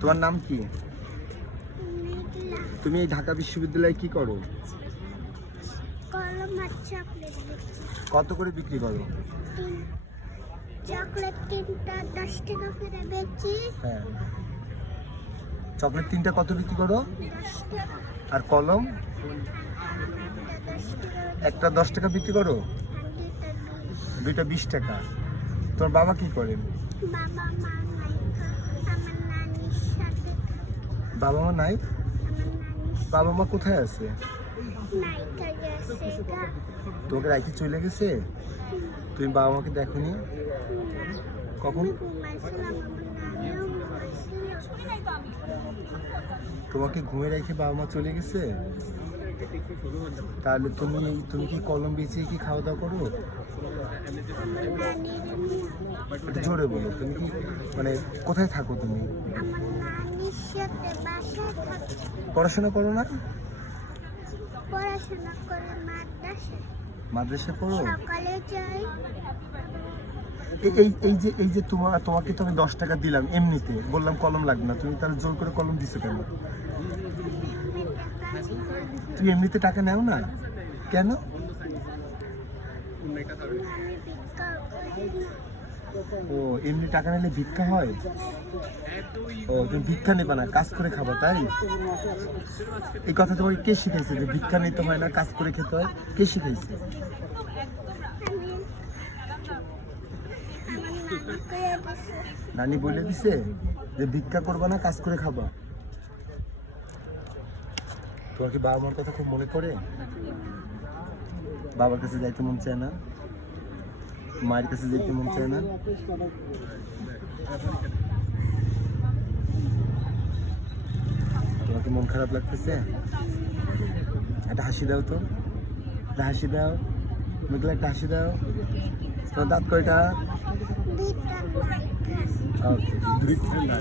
তোমার নাম কি? তুমি এই ঢাকা বিশ্ববিদ্যালয়ে কি করো? কলম আর চকলেট বেচি। কত করে বিক্রি করো? চকলেট 3টা 10 টাকা করে বেচি। হ্যাঁ, চকলেট 3টা কত বিক্রি করো? 10 টাকা। আর কলম একটা 10 টাকা। একটা 10 টাকা বিক্রি করো, আর দুইটা 20 টাকা। তোর বাবা কি করেন? বাবা মা নাই, আমার নানির সাথে থাকি। বাবা মা নাই? আমার নানির বাবা মা কোথায় আছে? নাইকা গেছে গা। তোকে রাখি চলে গেছে? তুমি বাবা মাকে দেখোনি কখন? আমি ঘুমাইছিলাম, আমার নানিও ঘুমাইছিল। তোমাকে ঘুমে রেখে বাবা মা চলে গেছে? তাহলে তুমি তুমি কি কলম বেচিয়ে কি খাওয়া দাওয়া করো? আমার নানির একটু জোরে বলো, তুমি কি মানে কোথায় থাকো তুমি? আমার নানির সাথে বাসায় থাকি। পড়াশোনা করো না? পড়াশোনা করে মাদ্রাসায়। মাদ্রাসায় পড়ো? সকালে যাই। এই যে তোমাকে তো আমি 10 টাকা দিলাম এমনিতে, বললাম কলম লাগবে না, তুমি তাহলে জোর করে কলম দিছো কেন? তুমি এমনিতে টাকা নাও না কেন? আমি ভিক্ষা করি না। ও, এমনি টাকা নিলে ভিক্ষা হয়? ও, তুমি ভিক্ষা নেবা না, কাজ করে খাবো তাই? এই কথা তোমাকে কে শিখাইছে যে ভিক্ষা নিতে হয় না, কাজ করে খেতে হয়? কে শিখাইছে? আমি আমার নানা করে দিছে। নানি বলে দিছে যে ভিক্ষা করবা না, কাজ করে খাবা? তোমার কি বাবা মার কথা খুব মনে পড়ে? বাবার কাছে যাইতে মন চায় না? মায়ের কাছে যেতে মন চায় না? তোমার কি মন খারাপ লাগতেছে? একটা হাসি দাও তো, একটা হাসি দাও, মেঘলা একটা হাসি দাও। তোমার দাঁত কয়টা? দুইটা মাইক আছে। ওকে, দুইটা না।